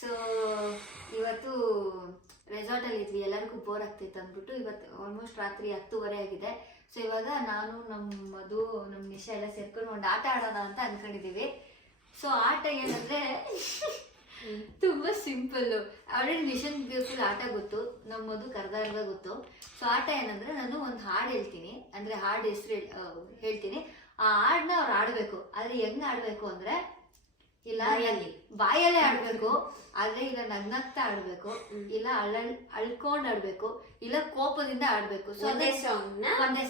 So ಇವತ್ತು ರೆಸಾರ್ಟಲ್ಲಿ ಇದ್ವಿ, ಎಲ್ಲರಿಗೂ ಬೋರ್ ಆಗ್ತಿತ್ತು ಅಂದ್ಬಿಟ್ಟು ಇವತ್ತು ಆಲ್ಮೋಸ್ಟ್ ರಾತ್ರಿ 10:30 ಆಗಿದೆ. ಸೊ ಇವಾಗ ನಾನು ನಮ್ಮದು ನಮ್ಮ ನಿಶಾ ಎಲ್ಲ ಸೇರ್ಕೊಂಡು ಒಂದು ಆಟ ಆಡೋಣ ಅಂತ ಅನ್ಕೊಂಡಿದ್ದೀವಿ. ಸೊ ಆಟ ಏನಂದ್ರೆ ತುಂಬಾ ಸಿಂಪಲ್. ಆಲ್ರೆಡಿ ನಿಶನ್ ಬ್ಯೂಟಿಫುಲ್ ಆಟ ಗೊತ್ತು, ನಮ್ಮದು ಕರ್ದಾರ್ದ ಗೊತ್ತು. ಸೊ ಆಟ ಏನಂದ್ರೆ ನಾನು ಒಂದು ಹಾಡು ಹೇಳ್ತೀನಿ, ಅಂದ್ರೆ ಹಾಡು ಹೆಸರು ಹೇಳ್ತೀನಿ. ಆ ಹಾಡನ್ನ ಅವ್ರು ಆಡ್ಬೇಕು. ಆದ್ರೆ ಹೆಂಗ್ ಆಡ್ಬೇಕು ಅಂದ್ರೆ ಇಲ್ಲ ಬಾಯಲ್ಲೇ ಆಡ್ಬೇಕು, ಆದ್ರೆ ಇಲ್ಲ ನಗ್ನಗ್ತಾ ಆಡ್ಬೇಕು, ಇಲ್ಲ ಅಳ್ಕೊಂಡ್ ಆಡ್ಬೇಕು, ಇಲ್ಲ ಕೋಪದಿಂದ ಆಡ್ಬೇಕು. ಸೊ ಒಂದೇ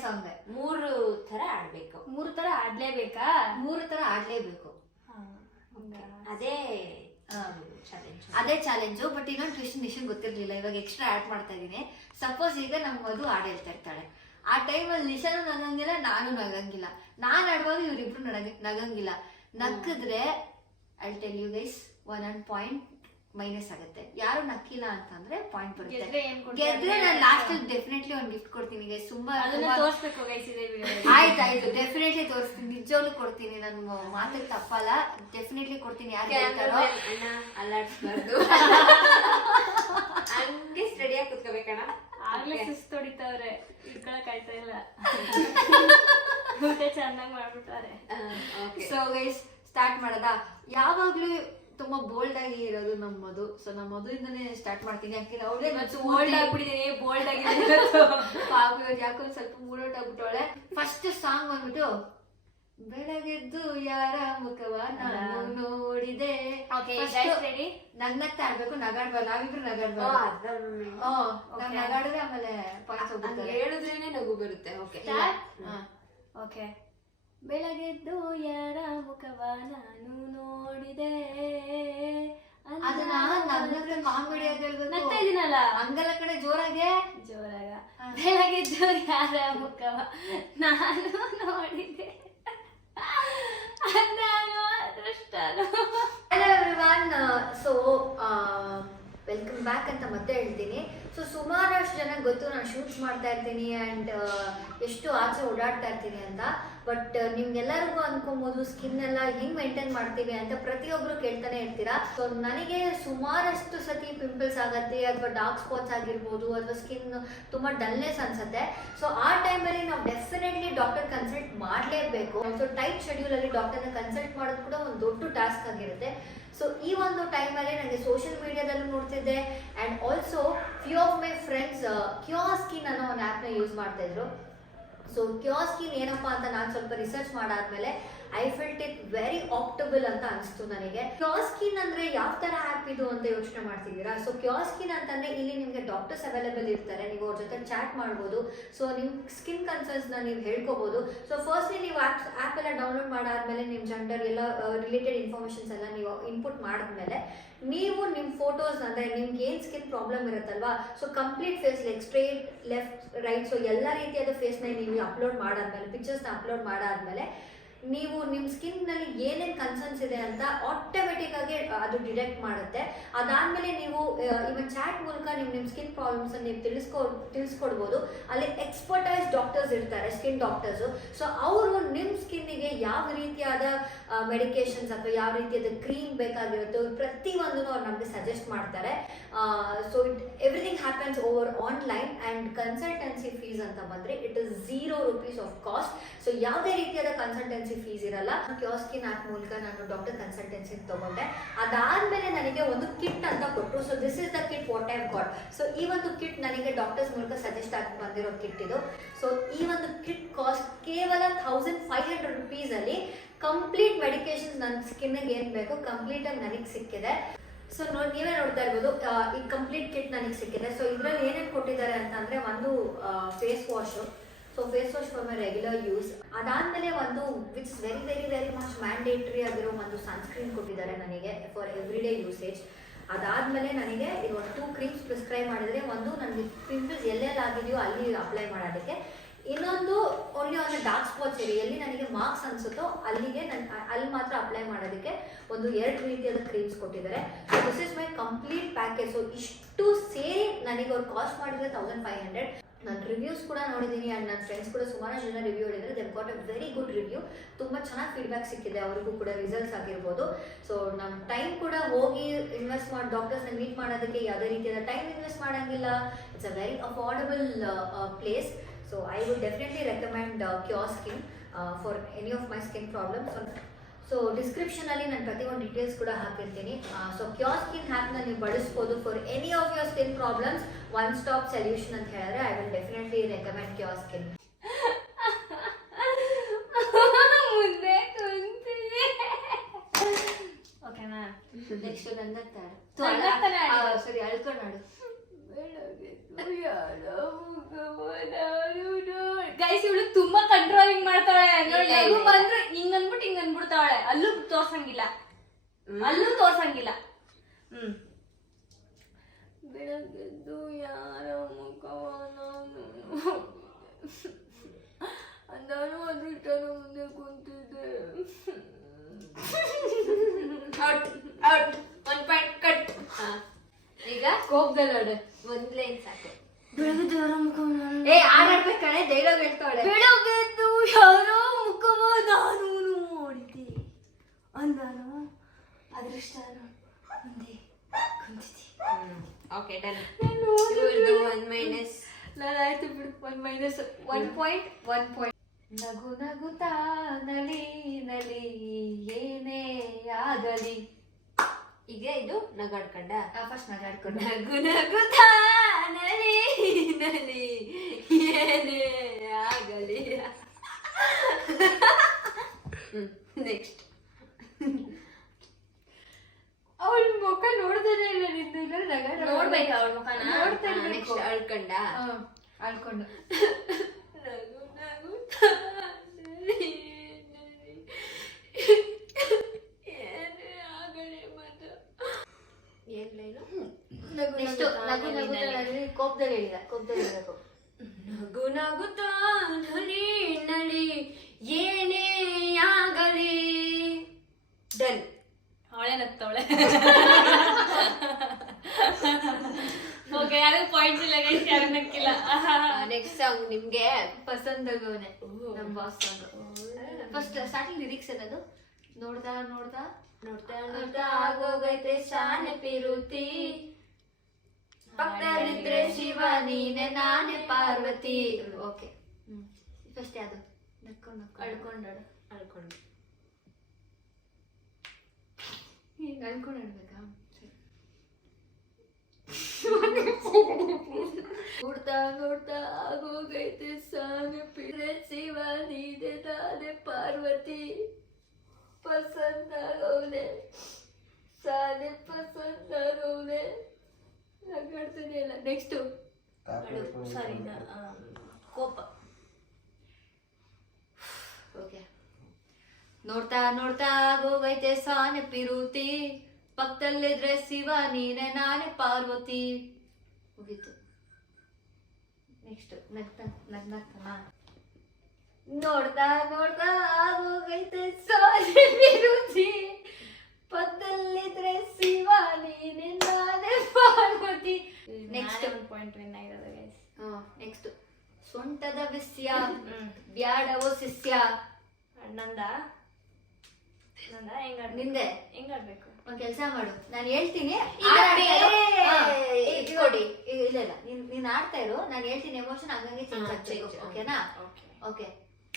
ಸಾಂಗ್ 3 ತರ ಆಡ್ಬೇಕು. 3 ತರ ಆಡ್ಲೇಬೇಕಾ? 3 ತರ ಆಡ್ಲೇಬೇಕು. ಅದೇ ಚಾಲೆಂಜು. ಬಟ್ ಇನ್ನೊಂದು ಟ್ವಿಸ್ಟ್ ನಿಶನ್ ಗೊತ್ತಿರ್ಲಿಲ್ಲ, ಇವಾಗ ಎಕ್ಸ್ಟ್ರಾ ಆಡ್ ಮಾಡ್ತಾ ಇದೀನಿ. ಸಪೋಸ್ ಈಗ ನಮ್ಮ ಮಧು ಹಾಡು ಹೇಳ್ತಾ ಇರ್ತಾಳೆ, ಆ ಟೈಮಲ್ಲಿ ನಿಶಾನು ನಗಂಗಿಲ್ಲ, ನಾನು ನಗಂಗಿಲ್ಲ. ನಾನ್ ಆಡುವಾಗ ಇವ್ರಿಬ್ರು ನಗಂಗಿಲ್ಲ. ನಕ್ಕಿದ್ರೆ I tell you guys 1 point minus ಆಗುತ್ತೆ. ಯಾರು ನಕ್ಕಿಲ್ಲ ಅಂತಂದ್ರೆ ಪಾಯಿಂಟ್ ಬರುತ್ತೆ. ಗೆದ್ರೆ ನಾನು ಲಾಸ್ಟ್ ಅಲ್ಲಿ ಡೆಫಿನೆಟ್ಲಿ ಒಂದು ಗಿಫ್ಟ್ ಕೊಡ್ತೀನಿ ಗೈಸ್. ತುಂಬಾ ಆಯ್ತಾಯ್ತು, ಡೆಫಿನೆಟ್ಲಿ ತೋರಿಸ್ತೀನಿ, ನಿಜವಾಗ್ಲೂ ಕೊಡ್ತೀನಿ. ನನ್ನ ಮಾತಿಗೆ ತಪ್ಪಲ್ಲ, ಡೆಫಿನೆಟ್ಲಿ ಕೊಡ್ತೀನಿ. ಯಾರು ಹೇಳ್ತಾರೋ ಅಲ್ಲಾಡ್ಸ್ಬಾರ್ದು, ಹಂಗೆ ಸ್ಟಡಿಯಾಗಿ ಕುತ್ಕೋಬೇಕಣ್ಣ. ಆಗ್ಲೇ ಸುಸ್ತು ಹೊಡಿತಾವ್ರೆ, ಇಟ್ಕೊಳಕ್ ಆಯ್ತಾ ಇಲ್ಲ. ಊಟ ಚೆನ್ನಾಗಿ ಮಾಡ್ಬಿಟ್ಟಾರೆ. ಸೊ ಗೈಸ್ ಸ್ಟಾರ್ಟ್ ಮಾಡೋದಾ? ಯಾವಾಗ್ಲೂ ತುಂಬಾ ಬೋಲ್ಡ್ ಆಗಿ ಇರೋದು ನಮ್ಮದು. ಸೊ ನಮ್ಮ ಮದುವಿಂದನೇ ಸ್ಟಾರ್ಟ್ ಮಾಡ್ತೀನಿ. ಯಾಕಂದ್ರೆ ಅವಳೇ ಬೋಲ್ಡ್ ಆಗ್ಬಿಟ್ಟಿದೀನಿ, ಬೋಲ್ಡ್ ಆಗಿ ಯಾಕೋ ಸ್ವಲ್ಪ ಮೂಡೌಟ್ ಆಗ್ಬಿಟ್ಟವಳೆ. ಫಸ್ಟ್ ಸಾಂಗ್ ಬಂದ್ಬಿಟ್ಟು ಬೆಳಗೆದ್ದು ಯಾರ ಮುಖವ ನಾನು ನೋಡಿದೆ. ನಗ್ನಗ್ತಾ ಆಡ್ಬೇಕು, ನಗಾಡ್ಬಾರ್ದು. ನಾವಿಬ್ರು ನಗಾಡ್ಬಾರ್ದು. ನಾವ್ ನಗಾಡಿದ್ರೆ ಆಮೇಲೆ ಹೇಳಿದ್ರೇನೆ ನಗು ಬರುತ್ತೆ. ಓಕೆ. ಬೆಳಗೆದ್ದು ಯಾರ ಮುಖವ ನಾನು ನೋಡಿದೆ. ಅದನ್ನ ನಗ್ನಗ್ತಾ ಕಾಮಿಡಿಯಾಗಿ ಹೇಳ್ಬೇಕು. ನಗ್ತಾ ಇದೀನಲ್ಲ, ಹಂಗಲ್ಲ ಕಡೆ ಜೋರಾಗೆ. ಬೆಳಗೆದ್ದು ಯಾರ ಮುಖವ ನಾನು ನೋಡಿದೆ. Hello everyone. So welcome back ಅಂತ ಮತ್ತೆ ಹೇಳ್ತೀನಿ. ಸೊ ಸುಮಾರಷ್ಟು ಜನ ಗೊತ್ತು ನಾನು ಶೂಟ್ಸ್ ಮಾಡ್ತಾ ಇರ್ತೀನಿ ಆ್ಯಂಡ್ ಎಷ್ಟು ಆಚೆ ಓಡಾಡ್ತಾ ಇರ್ತೀನಿ ಅಂತ. ಬಟ್ ನಿಮ್ಗೆಲ್ಲರಿಗೂ ಅನ್ಕೊಬೋದು ಸ್ಕಿನ್ ಎಲ್ಲ ಹೆಂಗ್ ಮೇಂಟೈನ್ ಮಾಡ್ತೀವಿ ಅಂತ ಪ್ರತಿಯೊಬ್ರು ಕೇಳ್ತಾನೆ ಇರ್ತೀರಾ. ಸೊ ನನಗೆ ಸುಮಾರಷ್ಟು ಸತಿ ಪಿಂಪಲ್ಸ್ ಆಗತ್ತೆ, ಅಥವಾ ಡಾರ್ಕ್ ಸ್ಪಾಟ್ಸ್ ಆಗಿರ್ಬೋದು, ಅಥವಾ ಸ್ಕಿನ್ ತುಂಬಾ ಡಲ್ನೆಸ್ ಅನ್ಸುತ್ತೆ. ಸೊ ಆ ಟೈಮಲ್ಲಿ ನಾವು ಡೆಫಿನೆಟ್ಲಿ ಡಾಕ್ಟರ್ ಕನ್ಸಲ್ಟ್ ಮಾಡಲೇಬೇಕು. ಸೊ ಟೈಟ್ ಶೆಡ್ಯೂಲ್ ಅಲ್ಲಿ ಡಾಕ್ಟರ್ನ ಕನ್ಸಲ್ಟ್ ಮಾಡೋದು ಕೂಡ ಒಂದು ದೊಡ್ಡ ಟಾಸ್ಕ್ ಆಗಿರುತ್ತೆ. ಸೊ ಈ ಒಂದು ಟೈಮಲ್ಲಿ ನನಗೆ ಸೋಷಿಯಲ್ ಮೀಡಿಯಾದಲ್ಲೂ ನೋಡ್ತಿದ್ದೆ and also few of my friends Cureskin ಅನ್ನೋ ಒಂದು ಆ್ಯಪ್ನ ಯೂಸ್ ಮಾಡ್ತಾ ಇದ್ರು. ಸೊ ಕ್ಯೂರ್ಸ್ಕಿನ್ ಏನಪ್ಪಾ ಅಂತ ನಾನು ಸ್ವಲ್ಪ ರಿಸರ್ಚ್ ಮಾಡಾದ್ಮೇಲೆ ಐ ಫೆಲ್ಟ್ ಇಟ್ ವೆರಿ ಆಪ್ಟಬಲ್ ಅಂತ ಅನಿಸ್ತು ನನಗೆ. ಕ್ಯೂರ್ಸ್ಕಿನ್ ಅಂದ್ರೆ ಯಾವ ತರ ಆ್ಯಪ್ ಇದು ಅಂತ ಯೋಚನೆ ಮಾಡ್ತಿದ್ದೀರಾ? ಸೊ ಕ್ಯೂರ್ಸ್ಕಿನ್ ಅಂತಂದ್ರೆ ಇಲ್ಲಿ ನಿಮಗೆ ಡಾಕ್ಟರ್ಸ್ ಅವೈಲೇಬಲ್ ಇರ್ತಾರೆ, ನೀವು ಅವ್ರ ಜೊತೆ ಚಾಟ್ ಮಾಡ್ಬೋದು. ಸೊ ನಿಮ್ಮ ಸ್ಕಿನ್ ಕನ್ಸರ್ನ್ಸ್ನ ನೀವು ಹೇಳ್ಕೋಬಹುದು. ಸೊ ಫಸ್ಟ್ಲಿ ನೀವು ಆ್ಯಪ್ ಎಲ್ಲ ಡೌನ್ಲೋಡ್ ಮಾಡಾದ್ಮೇಲೆ ನಿಮ್ಮ ಜೆಂಡರ್ ಎಲ್ಲ ರಿಲೇಟೆಡ್ ಇನ್ಫಾರ್ಮೇಷನ್ಸ್ ಎಲ್ಲ ನೀವು ಇನ್ಪುಟ್ ಮಾಡಿದ್ಮೇಲೆ ನೀವು ನಿಮ್ಮ ಫೋಟೋಸ್ ಅಂದ್ರೆ ನಿಮ್ಗೆ ಏನು ಸ್ಕಿನ್ ಪ್ರಾಬ್ಲಮ್ ಇರುತ್ತಲ್ವಾ, so complete face like straight left right, so ಎಲ್ಲ ರೀತಿಯಾದ ಫೇಸ್ನ ನೀವು ಅಪ್ಲೋಡ್ ಮಾಡಾದ್ಮೇಲೆ, ಪಿಕ್ಚರ್ಸ್ನ ಅಪ್ಲೋಡ್ ಮಾಡಾದ್ಮೇಲೆ ನೀವು ನಿಮ್ಮ ಸ್ಕಿನ್ನಲ್ಲಿ ಏನೇನು ಕನ್ಸರ್ನ್ಸ್ ಇದೆ ಅಂತ ಆಟೋಮೆಟಿಕ್ ಆಗಿ ಅದು ಡಿಟೆಕ್ಟ್ ಮಾಡುತ್ತೆ. ಅದಾದ್ಮೇಲೆ ನೀವು ಇವನ್ ಚಾಟ್ ಮೂಲಕ ನಿಮ್ಮ ಸ್ಕಿನ್ ಪ್ರಾಬ್ಲಮ್ಸ್ ನೀವು ತಿಳಿಸ್ಕೊಡ್ಬೋದು. ಅಲ್ಲಿ ಎಕ್ಸ್ಪರ್ಟೈಸ್ ಡಾಕ್ಟರ್ಸ್ ಇರ್ತಾರೆ, ಸ್ಕಿನ್ ಡಾಕ್ಟರ್ಸ್. ಸೊ ಅವರು ನಿಮ್ಮ ಸ್ಕಿನ್ನಿಗೆ ಯಾವ ರೀತಿಯಾದ ಮೆಡಿಕೇಶನ್ಸ್ ಅಥವಾ ಯಾವ ರೀತಿಯಾದ ಕ್ರೀಮ್ ಬೇಕಾಗಿರುತ್ತೋ ಪ್ರತಿಯೊಂದನ್ನು ಅವ್ರು ನಮಗೆ ಸಜೆಸ್ಟ್ ಮಾಡ್ತಾರೆ. So everything happens over online and consultancy fees ಅಂತ ಬಂದರೆ it is 0 rupees of cost. So ಯಾವುದೇ ರೀತಿಯಾದ ಕನ್ಸಲ್ಟೆನ್ಸಿ ಫೀಸ್ ಇರಲ್ಲ. ಕ್ಯೂರ್ಸ್ಕಿನ್ ಆ್ಯಪ್ ಮೂಲಕ ನಾನು ಡಾಕ್ಟರ್ ಕನ್ಸಲ್ಟೆನ್ಸಿ ತಗೊಂಡೆ. ಅದಾದ್ಮೇಲೆ ನನಗೆ ಒಂದು ಕಿಟ್ ಅಂತ ಕೊಟ್ಟರು. So this is the kit what I got. So ಈ ಒಂದು ಕಿಟ್ ನನಗೆ ಡಾಕ್ಟರ್ಸ್ ಮೂಲಕ ಸಜೆಸ್ಟ್ ಆಗಿ ಬಂದಿರೋ ಕಿಟ್ ಇದು. ಸೊ ಈ ಒಂದು ಕಿಟ್ ಕಾಸ್ಟ್ ಕೇವಲ 1500 rupees ಅಲ್ಲಿ ಕಂಪ್ಲೀಟ್ ಮೆಡಿಕೇಶನ್ ನನ್ನ ಸ್ಕಿನ್ಗೆ ಏನು ಬೇಕು ಕಂಪ್ಲೀಟ್ ಆಗಿ ನನಗೆ ಸಿಕ್ಕಿದೆ. ಸೊ ನೀವೇ ನೋಡ್ತಾ ಇರ್ಬೋದು, ಈ ಕಂಪ್ಲೀಟ್ ಕಿಟ್ ನನಗೆ ಸಿಕ್ಕಿದೆ. ಸೊ ಇದರಲ್ಲಿ ಏನೇನು ಕೊಟ್ಟಿದ್ದಾರೆ ಅಂತಂದ್ರೆ ಒಂದು face wash, so face wash for my regular use. ಅದಾದ್ಮೇಲೆ ಒಂದು which very very very much mandatory ಆಗಿರೋ ಒಂದು ಸನ್ಸ್ಕ್ರೀನ್ ಕೊಟ್ಟಿದ್ದಾರೆ ನನಗೆ ಫಾರ್ ಎವ್ರಿ ಡೇ ಯೂಸೇಜ್. ಅದಾದ್ಮೇಲೆ ನನಗೆ ಇದು 2 ಕ್ರೀಮ್ಸ್ ಪ್ರಿಸ್ಕ್ರೈಬ್ ಮಾಡಿದರೆ, ಒಂದು ನನಗೆ ಪಿಂಪಲ್ಸ್ ಎಲ್ಲೆಲ್ಲಿ ಆಗಿದೆಯೋ ಅಲ್ಲಿ ಅಪ್ಲೈ ಮಾಡೋದಕ್ಕೆ, ಇನ್ನೊಂದು ಓನ್ಲಿ ಒಂದು ಡಾರ್ಕ್ ಸ್ಪಾಟ್ಸ್ ಇದೆ ಎಲ್ಲಿ ನನಗೆ ಮಾರ್ಕ್ಸ್ ಅನ್ಸುತ್ತೋ ಅಲ್ಲಿಗೆ ಅಲ್ಲಿ ಮಾತ್ರ ಅಪ್ಲೈ ಮಾಡೋದಕ್ಕೆ ಒಂದು 2 ರೀತಿಯಾದ ಕ್ರೀಮ್ಸ್ ಕೊಟ್ಟಿದ್ದಾರೆ. This is my complete package. So ಇಷ್ಟು ಸೇರಿ ನನಗೆ ಅವ್ರು ಕಾಸ್ಟ್ ಮಾಡಿದ್ರೆ 1500. ನಾನು ರಿವ್ಯೂಸ್ ಕೂಡ ನೋಡಿದ್ದೀನಿ ಆ್ಯಂಡ್ ನನ್ನ ಫ್ರೆಂಡ್ಸ್ ಕೂಡ ಸುಮಾರು ಜನ ರಿವ್ಯೂ ಹೇಳಿದರೆ they got a very good review. ತುಂಬ ಚೆನ್ನಾಗಿ ಫೀಡ್ಬ್ಯಾಕ್ ಸಿಕ್ಕಿದೆ ಅವರಿಗೂ ಕೂಡ, ರಿಸಲ್ಟ್ಸ್ ಆಗಿರ್ಬೋದು. ಸೊ ನಮ್ಮ ಟೈಮ್ ಕೂಡ ಹೋಗಿ ಇನ್ವೆಸ್ಟ್ ಮಾಡಿ ಡಾಕ್ಟರ್ಸ್ನ ಮೀಟ್ ಮಾಡೋದಕ್ಕೆ ಯಾವುದೇ ರೀತಿಯಾದ ಟೈಮ್ ಇನ್ವೆಸ್ಟ್ ಮಾಡೋಂಗಿಲ್ಲ. It's a very affordable place. So I would definitely recommend cure skin for any of my skin problems. So ಡಿಸ್ಕ್ರಿಪ್ಷನಲ್ಲಿ ನಾನು ಪ್ರತಿಯೊಂದು ಡೀಟೇಲ್ಸ್ ಕೂಡ ಹಾಕಿರ್ತೀನಿ. ಸೊ ಕ್ಯೂರ್ ಸ್ಕಿನ್ ಆ್ಯಪ್ನ ನೀವು ಬಳಸ್ಬೋದು for any of your skin problems. One stop solution ಅಂತ ಹೇಳಿದ್ರೆ I will definitely recommend cure skin. ಮುಂದೆ ಕುಂತಿದೆ. ಓಕೆನಾ? ನೆಕ್ಸ್ಟ್ ನನ್ನತ್ತಾರ ನನ್ನತ್ತಾನೆ ಆಡು. ಸರಿ ಅಳ್ಕೊಂಡಾಡು. ಗೈಸ್ ಇವಳು ತುಂಬಾ ಕಂಟ್ರೋಲಿಂಗ್ ಮಾಡ್ತಾಳೆ. ಇಲ್ಲ, ನಗು ಇಲ್ಲ. ಬಂದ್ರೆ ಹಿಂಗ್ ಅನ್ಬಿಡ್ತಾಳೆ. ಅಲ್ಲೂ ತೋರ್ಸಂಗಿಲ್ಲ, ಅಲ್ಲೂ ತೋರ್ಸಂಗಿಲ್ಲ. ಬೆಳಗ್ಗೆದ್ದು ಯಾರ ಮುಖವ ನಾನು ಅದೃಷ್ಟನ ಮುಂದೆ ಕುಂತಿದ್ದೆ. Out out 1 point cut. ಈಗ ಕೋಪದಲ್ಲಾಡೆ. ಒಂದ್ ಲೈನ್ ಸಾಕು. ಬೆಳಗ್ಗೆದ್ದು ಯಾರ ಮುಖವ ಏ ಆಡಾಡ್ಬೇಕು ಕಣೆ, ಡೈಲಾಗ್ ಹೇಳ್ತಾಳೆ. ಬೆಳಗ್ಗೆದ್ದು ಯಾರೋ ಮುಖವ ನಾನು ನೋಡಿದೆ ಅಂದಾನು ಅದೃಷ್ಟನ ಮುಂದೆ ಕುಂತಿದ್ದೆ. Okay done. ನಾನು 1 ಮೈನಸ್. ನಾನಾಯ್ತು ಬಿಡು. 1 ಮೈನಸ್ 1 ಪಾಯಿಂಟ್. ನಗು ನಗುತ್ತಾ ನಲಿ ನಲಿ ಏನೇ ಆಗಲಿ. ಈಗ ಇದು ನಗಾಡ್ಕೊಂಡ. ಫಸ್ಟ್ ನಗಾಡ್ಕೊಂಡು ನಗು ನಗುತ್ತಾ ನಲಿ ನಲಿ ಏನೇ ಆಗಲಿ. ನೆಕ್ಸ್ಟ್ ಅವಳ ಮುಖ ನೋಡ್ದೇನೆ ಇಲ್ಲ ನಿಂದು. ಇಲ್ಲ ನಗಾಡ ನೋಡ್ಬೇಕು ಅವಳ ಮುಖನ. ನೋಡ್ತಾ ನೆಕ್ಸ್ಟ್ ಅಳ್ಕೊಂಡ. ಅಳ್ಕೊಂಡು ನಗು ನಗುತ್ತಾ ನಲಿ ನಲಿ ಏನೇ ಆಗಲಿ ಮತ್ತೆ ಏನ್ ಲೈನು? ನೆಕ್ಸ್ಟ್ ನಗು ನಗುತ್ತಾ ಕೋಪದಲ್ಲಿ ಹೇಳಿದ. ಕೋಪದಲ್ಲಿ ಹೇಳಬೇಕು. ನಗು ನಗುತ್ತಾ ನಲಿ ನಲಿ ಏನೇ ಆಗಲಿ. ಡನ್. ಅವಳೆ ನಗ್ತಾವಳೆ. ಓಕೆ, ಯಾರು ಪಾಯಿಂಟ್ಸ್ ಇಲ್ಲ ಗೈಸ್, ಯಾರು ನಕ್ಕಿಲ್ಲ. ನೆಕ್ಸ್ಟ್ ಸಾಂಗ್ ನಿಮ್ಗೆ ಪಸಂದ್ ಆಗವನೆ ನಮ್ಮ boss song. First starting lyrics ಏನದು? ನೋಡ್ತಾ ನೋಡ್ತಾ ನೋಡ್ತಾ ನೋಡ್ತಾ ಆಗೋಗೈತೆ ಶಾನೆ ಪಿರುತಿ, ಪಕ್ಕದಲ್ಲಿದ್ರೆ ಶಿವ ನೀನೆ ನಾನೇ ಪಾರ್ವತಿ. ಓಕೆ, ಫಸ್ಟ್ ಯಾವುದು? ನಕ್ಕೊಂಡು ಅಳ್ಕೊಂಡಾಡು. ಅಳ್ಕೊಂಡು ಹಿಂಗೆ ಅಳ್ಕೊಂಡು ಅಳ್ಬೇಕಾ? ನೋಡ್ತಾ ನೋಡ್ತಾ ಆಗೋಗೈತೆ ಸಾನೆ ಪಿರೆ ಶಿವ ನೀನೆ ನಾನೇ ಪಾರ್ವತಿ, ಪಸಂದಾಗವ್ನೆ ಸಾನೆ ಪಸಂದಾಗವ್ನೆ. ನಗಾಡ್ತಾನೆ ಇಲ್ಲ. ನೆಕ್ಸ್ಟು ಸಾರಿ ಕೋಪ. ಓಕೆ. ನೋಡ್ತಾ ನೋಡ್ತಾ ಆಗೋಗೈತೆ ಸಾನೆ ಪಿರುತಿ, ಪಕ್ಕದಲ್ಲಿದ್ರೆ ಶಿವ ನೀನೆ ನಾನೇ ಪಾರ್ವತಿ. ಮುಗೀತು. ನೆಕ್ಸ್ಟ್ ನಗ್ನಗ್ತಾನ. ನೋಡ್ತಾ ನೋಡ್ತಾ ಆಗೋಗೈತೆ ಸಾನೆ ಪಿರುತಿ, ಪಕ್ಕದಲ್ಲಿದ್ರೆ ಶಿವ ನೀನೆ ನಾನೇ ಪಾರ್ವತಿ. ನೆಕ್ಸ್ಟ್ 1 ಪಾಯಿಂಟ್ ವಿನ್ ಆಗಿರೋದು ಗೈಸ್. ನೆಕ್ಸ್ಟ್ ಸೊಂಟದ ವಿಸ್ಯ ಬ್ಯಾಡವೋ ಶಿಷ್ಯ. ನಂದ ನಿಂದೆ. ಹೆಂಗಾಡ್ಬೇಕು? ಒಂದ್ ಕೆಲ್ಸ ಮಾಡು, ನಾನು ಹೇಳ್ತೀನಿ ಈಗ ಕೊಡಿ. ಇಲ್ಲ ಇಲ್ಲ, ನೀನ್ ಆಡ್ತಾ ಇರು, ನಾನು ಹೇಳ್ತೀನಿ. ಎಮೋಷನ್ ಹಂಗಂಗೆ ಚೇಂಜ್ ಆಗ್ಬೇಕು. ಓಕೆನಾ? ಓಕೆ.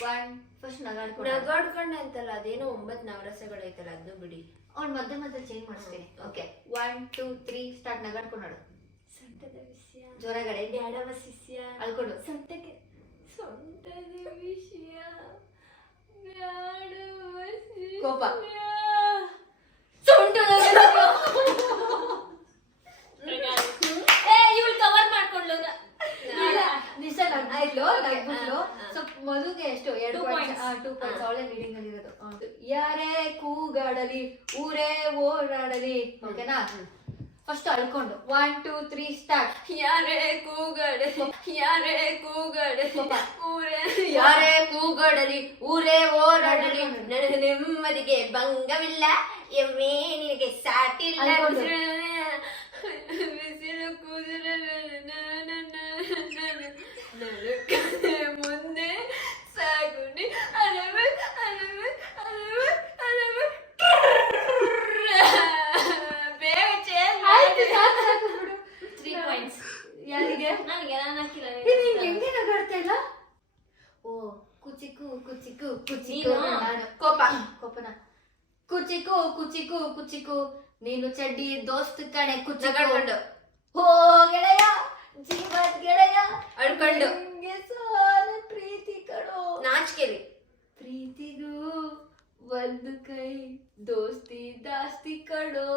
1 ಫಸ್ಟ್ ನಗಾಡ್ಕೊಂಡು. ನಗಾಡ್ಕೊಂಡ ಅಂತಲ್ಲ, ಅದೇನೋ 9 ನವರಸಗಳೈತಲ್ಲ, ಅದನ್ನು ಬಿಡಿ. ಅವ್ನು ಮಧ್ಯೆ ಮಧ್ಯೆ ಚೇಂಜ್ ಮಾಡಿಸ್ತೀನಿ. Okay, 1 2 3 start. ನಗಾಡ್ಕೊಂಡು. ಸೊಂಟದ ವಿಷಯ ಜೋರಗಡೆ ಬ್ಯಾಡವ ಶಿಷ್ಯ. ಅಳ್ಕೊಂಡು. ಸೊಂಟದ ವಿಷಯ ಬ್ಯಾಡವ ಶಿಷ್ಯ. ಕೋಪ. ಸೊಂಟದ ಇವಳು ಕವರ್ ಮಾಡ್ಕೊಂಡ್ಲು. ನಿಜ ನಗ್ಬಿಟ್ಲು. ಸ್ವಲ್ಪ ಮಧುಗೆ ಎಷ್ಟು 2 ಪಾಯಿಂಟ್ಸ್. 2 ಪಾಯಿಂಟ್ಸ್. ಅವಳೇ ಲೀಡಿಂಗ್ ಅಲ್ಲಿ ಇರೋದು. ಯಾರೇ ಕೂಗಾಡಲಿ ಊರೇ ಓಡಾಡಲಿ. ಓಕೆನಾ? ಫಸ್ಟ್ ಅಳ್ಕೊಂಡು. 1 2 3 ಸ್ಟಾರ್ಟ್. ಯಾರೇ ಕೂಗಡೆ ಯಾರೇ ಕೂಗಡೆ ಊರೇ ಯಾರೇ ಕೂಗಾಡಲಿ ಊರೇ ಓಡಾಡಲಿ. ನನಗೆ ನೆಮ್ಮದಿಗೆ ಭಂಗವಿಲ್ಲ, ಎಮ್ಮೆ ನಿನಗೆ ಸಾಟಿಲ್ಲ. ಅಳ್ಕೊಂಡು. ಬಿಸಿಲು ಕೂದಲ ನನಗೆ ನಾನು ಹಾಕಿಲ್ಲ ಹೆಂಗೆ ನಗಾಡ್ತಾ ಇಲ್ಲ? ಓ ಕುಚಿಕು ಕುಚಿಕು ಕುಚಿಕು ನೀನು ನಾನು ಕೋಪನ ಕುಚಿಕು ಕುಚಿಕು ಕುಚಿಕು ನೀನು ಚಡ್ಡಿ ದೋಸ್ತ್ ಕಣೆ ಕುಚಿಕು ನಗಾಡ್ಕೊಂಡು ಹೋ ಗೆಳೆಯ ಜೀವನ್ ಗೆಳೆಯ ಅಳ್ಕೊಂಡು ನಿಂಗೆ ಸಾಲ ಪ್ರೀತಿ ಕಣೋ ನಾಚಿಕೆಲಿ ಪ್ರೀತಿಗೂ ಒಂದು ಕೈ ದೋಸ್ತಿ ಜಾಸ್ತಿ ಕಣೋ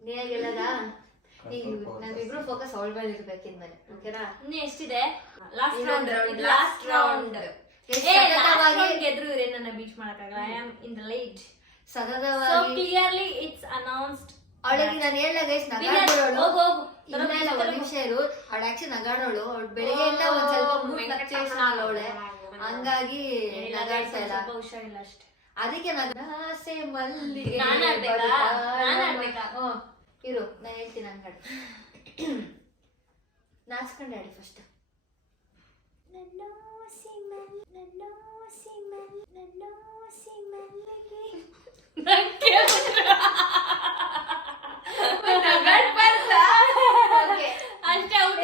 ನೀನಾಗೆಲ್ಲದ ನಾವಿಬ್ರು ಫೋಕಸ್ ಅವಳ ಮೇಲೆ ಇರ್ಬೇಕು ಇನ್ಮೇಲೆ ಓಕೆನಾ? ಇನ್ನು ಎಷ್ಟಿದೆ? ಲಾಸ್ಟ್ ಇನ್ನೊಂದು ರೌಂಡ್ round, last round. ಗೆದ್ರು ಇವ್ರೆ ನನ್ನ ಬೀಚ್ ಮಾಡಕ್ಕಾಗಲ್ಲ. I am in the lead. So ಸತತವಾಗಿ ಕ್ಲಿಯರ್ಲಿ ಇಟ್ಸ್ ಅನೌನ್ಸ್ಡ್. ಅವಳಿಗೆ ನಾನು ಹೇಳ್ದ ಗೈಸ್ ಹೋಗು ನಗಾಡೋಳು ಹೋಗು. ಇಲ್ಲ ಒಂದ್ ನಿಮಿಷ ಇರು. ಅವಳು ಆಕ್ಚುಲಿ ನಗಾಡೋಳು. ಅವಳು ಬೆಳಿಗ್ಗೆಯಿಂದ ಒಂದ್ ಸ್ವಲ್ಪ ಮೂಡ್ ಫ್ಲಕ್ಚುಯೇಷನ್ ಅವಳೆ, ಹಂಗಾಗಿ ನಗಾಡ್ತಾ ಇಲ್ಲ. ಸ್ವಲ್ಪ ಹುಷಾರಿಲ್ಲ ಅಷ್ಟೇ. ಅದಕ್ಕೆ ನಗಾಸೆ ಮಲ್ಲಿಗೆ ನಾನ್ ಆಡ್ಬೇಕಾ? ಇರು ನಾನು ಹೇಳ್ತೀನಿ ಹಂಗಾಡಿ. ನಾಚ್ಕೊಂಡು ಆಡಿ ಫಸ್ಟ್. ಅಷ್ಟೇ ಔಟ್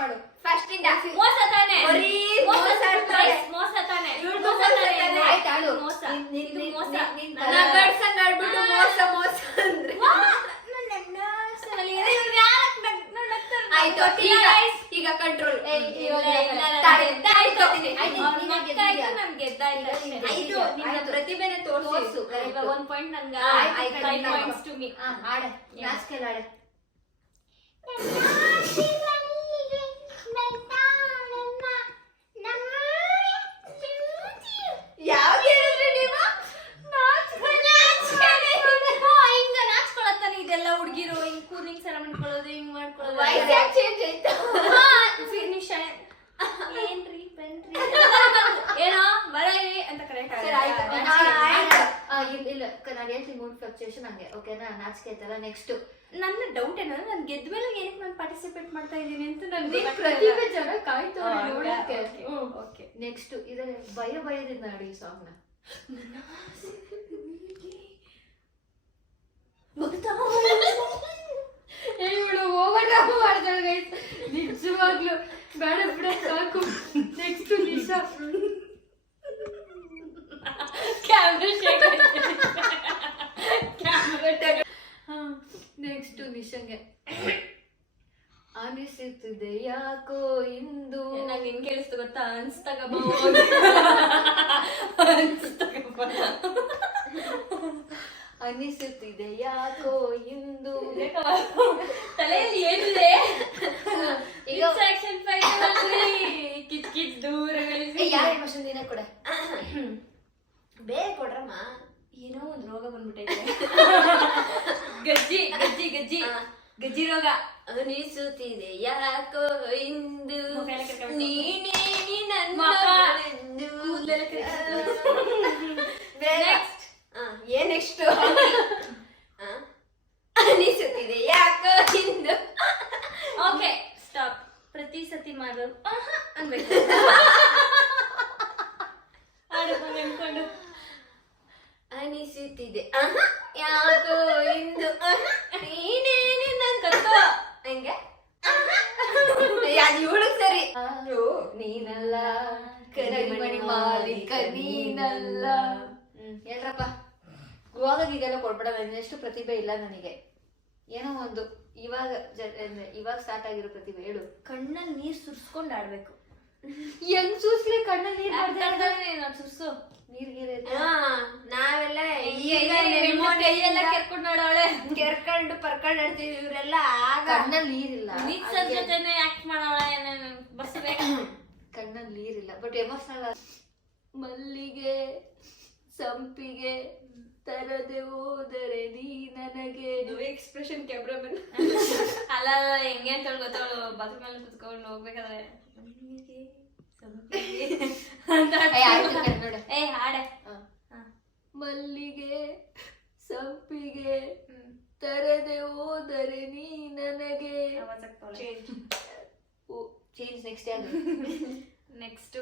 ಮಾಡು. ಫಸ್ಟ್ ಇಂದ ಮೋಸ ತಾನೆ ಬರೀ ಮೋಸ ಆಡ್ತಾಳೆ. ಮೋಸ ತಾನೆ ಇವ್ಳ್ದು ಮೋಸ ತಾನೆ. ಆಯ್ತು ಆಡು. ಮೋಸ ಇದು ಮೋಸ. ನಗಾಡ್ಸಂಗ್ ಆಡ್ಬಿಟ್ಟು ಮೋಸ ಮೋಸ ಅಂದ್ರೆ ಆಯ್ತು ಈಗ ಕಂಟ್ರೋಲ್. ಆಯ್ತು ನಿನ್ನ ಪ್ರತಿಭೆನೆ ತೋರ್ಸು. ಒಂದ್ ಪಾಯಿಂಟ್ ನನ್ಗೆ ಆಯ್ತು, 5 ಪಾಯಿಂಟ್ಸ್ ಟು ಮೀ. ಆಡೆ ನಾಚ್ಕೆಲ್ಲ ಆಡೆ. ಯಾವ್ದು ಹೇಳಿದ್ರಿ ನೀವು? ಹಿಂಗ ನಾಚ್ಕೊಳತ್ತಾನೆ ಇದೆಲ್ಲ ಹುಡುಗಿರು ಹಿಂಗ್ ಕೂಲಿಂಗ್ ಸರ ಮಾಡ್ಕೊಳ್ಳೋದು ಹಿಂಗ್ ಮಾಡ್ಕೊಳ್ಳೋದು. ವಾಯ್ಸ್ ಯಾಕೆ ಚೇಂಜ್ ಆಯ್ತು? ಫಿನಿಶ್ ಏನ್ರಿ ಬನ್ರಿ ಏನೋ ಬರೀ ಅಂತ ಕರೆಕ್ಟ್ ಸರಿ, ಆಯ್ತು. ಇಲ್ಲ ನಾನು ಹೇಳ್ತೀನಿ ಮೂಡ್ ಫ್ಲಕ್ಚುಯೇಷನ್ ಹಂಗೆ ಓಕೆನಾ? ನಾಚಿಕೆ ಆಯ್ತಲ್ಲ. ನೆಕ್ಸ್ಟ್ ನನ್ನ ಡೌಟ್ ಏನಂದ್ರೆ ನಾನು ಗೆದ್ಮೇಲೆ ಏನಕ್ಕೆ ನಾನು ಪಾರ್ಟಿಸಿಪೇಟ್ ಮಾಡ್ತಾ ಇದ್ದೀನಿ ಅಂತ ನನ್ಗೆ ಪ್ರತಿಭೆ ಜನ ಕಾಯ್ತವ್ರೆ ನೋಡಕ್ಕೆ. ಓಕೆ ನೆಕ್ಸ್ಟ್ ಇದರಲ್ಲಿ ಭಯದಿಂದ ಆಡಿ ಈ ಸಾಂಗ್ ನ. ಇವಳು ಓವರ್ ಮಾಡ್ತಾಳೆ ಗೈಸ್, ನಿಜವಾಗ್ಲು ಬೇಡ ಬಿಡ ಸಾಕು. ನೆಕ್ಸ್ಟ್ ನಿಶಾ. ನೆಕ್ಸ್ಟ್ ನಿಶಂಗೆ ಅನಿಸುತ್ತಿದೆ ಯಾಕೋ ಇಂದು. ನಂಗೆ ಹೆಂಗ್ ಕೇಳಿಸ್ತು ಗೊತ್ತಾ? ಅನ್ಸ್ತಾಗಮ್ಮ ಅನಿಸುತ್ತಿದೆ ಯಾಕೋ ಇಂದು. ತಲೆಯಲ್ಲಿ ಏನಿದೆ? ಈಗ ಕಿಚ್ ಕಿಚ್ ದೂರ ಯಾರ ಎಮೋಷನ್ ನೀನೇ ಕೊಡೆ. ಬೇರೆ ಕೊಡ್ರಮ್ಮ. ಏನೋ ಒಂದು ರೋಗ ಬಂದ್ಬಿಟ್ಟೈತೆ. ಗಜ್ಜಿ ಗಜ್ಜಿ ಗಜ್ಜಿ ಗಜ್ಜಿ ರೋಗ. ಅನಿಸುತ್ತಿದೆ ಯಾಕೋ ಇಂದು ಕೂದ್ಲೆಲ್ಲ ನೀನೇ ನನ್ನ ಮಗ. ನೆಕ್ಸ್ಟ್ ಏನ್ ನೆಕ್ಸ್ಟ್? ಅನಿಸುತ್ತಿದೆ ಯಾಕೋ ಇಂದು. Okay stop. ಪ್ರತಿ ಸತಿ ಮಾಡೋರು ಅನ್ಬೇಕು. ಅನ್ಕೊಂಡು ಅನಿಸುತ್ತಿದೆ ಯಾಕೋ ಇಂದು ನೀನೇನೆ ನನ್ ಕತ್ತೋ ಹಂಗೆ ಇವಳು ಸರಿ. ನೀನಲ್ಲ ಕರಿಮಣಿ ಮಾಲೀಕ ನೀನಲ್ಲ. ಹೇಳ್ರಪ್ಪ. ಇವಾಗ ಇದೆಲ್ಲ ಕೊಡ್ಬೇಡ. ಎಷ್ಟು ಪ್ರತಿಭೆ ಇಲ್ಲ ನನಗೆ. ಏನೋ ಒಂದು ಇವಾಗ ಸ್ಟಾರ್ಟ್ ಆಗಿರೋ ಪ್ರತಿಭೆ ಹೇಳು. ಕಣ್ಣಲ್ಲಿ ನೀರ್ ಸುರ್ಸ್ಕೊಂಡ್ ಆಡ್ಬೇಕು. ಹೆಂಗ್ ಸೂಸ್ಲಿ ಕಣ್ಣಲ್ಲಿ ನೀರ್ ಸುರ್ಸು. ನೀರ್ಗೀರೆ ನಾವೆಲ್ಲ ಕೈಯೆಲ್ಲ ಕೆರ್ಕೊಂಡ್ ಆಡೋಳೆ. ಕೆರ್ಕೊಂಡು ಪರ್ಕೊಂಡು ಆಡ್ತೀವಿ. ಇವರೆಲ್ಲ ಆಗ ಕಣ್ಣಲ್ಲಿ ನೀರಿಲ್ಲ. ಮಿಕ್ಸರ್ ಜೊತೆನೆ ಆಕ್ಟ್ ಮಾಡೋಳೆ. ಬಸ್ ಬೇಗ ಕಣ್ಣಲ್ಲಿ ನೀರಿಲ್ಲ ಬಟ್ ಎಮೋಷನಲ್. ಮಲ್ಲಿಗೆ ಸಂಪಿಗೆ ತರದೆ ಹೋದರೆ ನೀ ನನಗೆ. Expression cameraman. ಅಲ್ಲ ಹೆಂಗೆ ಅಂತ ಗೊತ್ತವಳು ಬಸ್ ಮೇಲೆ ಕುತ್ಕೊಂಡು ಹೋಗ್ಬೇಕಾದ್ರೆ ಏ ಹಾಡೆ. ಮಲ್ಲಿಗೆ ಸಂಪಿಗೆ ತರದೆ ಹೋದರೆ ನೀ ನನಗೆ. ಚೇಂಜ್ ನೆಕ್ಸ್ಟ್ ಯಾವುದು? ನೆಕ್ಸ್ಟ್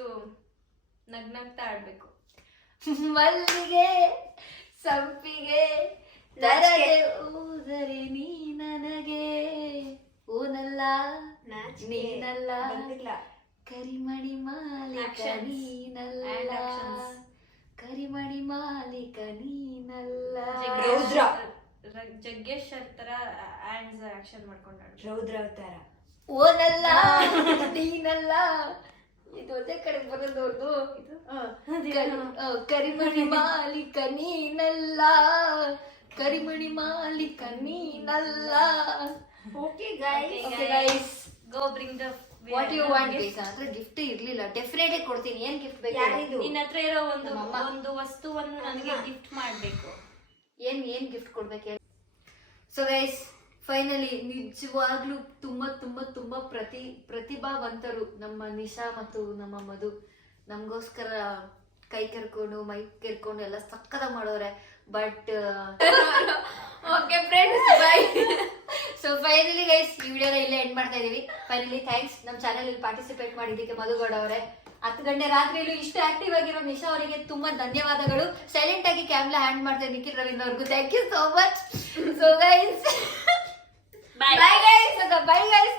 ನಗ್ನಗ್ತಾ ಆಡ್ಬೇಕು. ಮಲ್ಲಿಗೆ ಸಂಪಿಗೆ ತರದೆ ಹೋದರೆ ನೀ ನನಗೆ. ಓನಲ್ಲ Actions. ನೀನಲ್ಲ And actions. ಕರಿಮಣಿ ಮಾಲೀಕ ನೀನಲ್ಲ ರೌದ್ರ. ಜಗ್ಗೇಶ್ ಸರ್ ತರ ಹ್ಯಾಂಡ್ಸ್ ಆಕ್ಷನ್ ಮಾಡ್ಕೊಂಡಾడు. ರೌದ್ರ ಅವತಾರ. ಓನಲ್ಲ ನೀನಲ್ಲ ಇದು ಒಂದೇ ಕಡೆ ಬರೋದವ್ರದು ಕರಿಮಣಿ ಮಾಲೀಕ ನೀನಲ್ಲ ಕರಿಮಣಿ ಮಾಲೀಕ ನೀನಲ್ಲ. Okay guys. Okay guys, Go bring the what you want guys? ಅಂದ್ರೆ ಗಿಫ್ಟ್ ಇರ್ಲಿಲ್ಲ, ಡೆಫಿನೆಟ್ಲಿ ಕೊಡ್ತೀನಿ. ಏನ್ ಗಿಫ್ಟ್ ಬೇಕು? ಯಾರಿದು? ನಿನ್ನ ಹತ್ರ ಇರೋ ನಮ್ಮಮ್ಮ. ಒಂದು ವಸ್ತುವನ್ನು ನನಗೆ ಗಿಫ್ಟ್ ಮಾಡ್ಬೇಕು. ಏನ್ ಗಿಫ್ಟ್ ಕೊಡ್ಬೇಕು ಹೇಳಿ? ಸೊ ಗೈಸ್, ಫೈನಲಿ ನಿಜವಾಗ್ಲೂ ತುಂಬಾ ತುಂಬಾ ತುಂಬಾ ಪ್ರತಿಭಾವಂತರು ನಮ್ಮ ನಿಶಾ ಮತ್ತು ನಮ್ಮ ಮಧು ನಮಗೋಸ್ಕರ ಕೈ ಕೆರ್ಕೊಂಡು ಮೈ ಕೆರ್ಕೊಂಡು ಎಲ್ಲ ಸಕ್ಕದ ಮಾಡೋರೆ. But okay friends, by. So finally guys, ಈ ವಿಡಿಯೋನ ಇಲ್ಲೇ ಎಂಡ್ ಮಾಡ್ತಾ ಇದೀವಿ. ಫೈನಲಿ ಥ್ಯಾಂಕ್ಸ್ ನಮ್ಮ ಚಾನೆಲ್ ಅಲ್ಲಿ ಪಾರ್ಟಿಸಿಪೇಟ್ ಮಾಡಿದ್ದಕ್ಕೆ ಮಧುಗೌಡ ಅವರೇ. 10 ಗಂಟೆ ರಾತ್ರಿಯಲ್ಲೂ ಇಷ್ಟು ಆಕ್ಟಿವ್ ಆಗಿರೋ ನಿಶಾ ಅವರಿಗೆ ತುಂಬಾ ಧನ್ಯವಾದಗಳು. ಸೈಲೆಂಟ್ ಆಗಿ ಕ್ಯಾಮ್ರಾ ಹ್ಯಾಂಡ್ ಮಾಡ್ತಾರೆ ನಿಖಿಲ್ ರವೀಂದ್ರ ಅವ್ರಿಗೂ thank you so much. So guys, Bye. Bye guys, bye guys.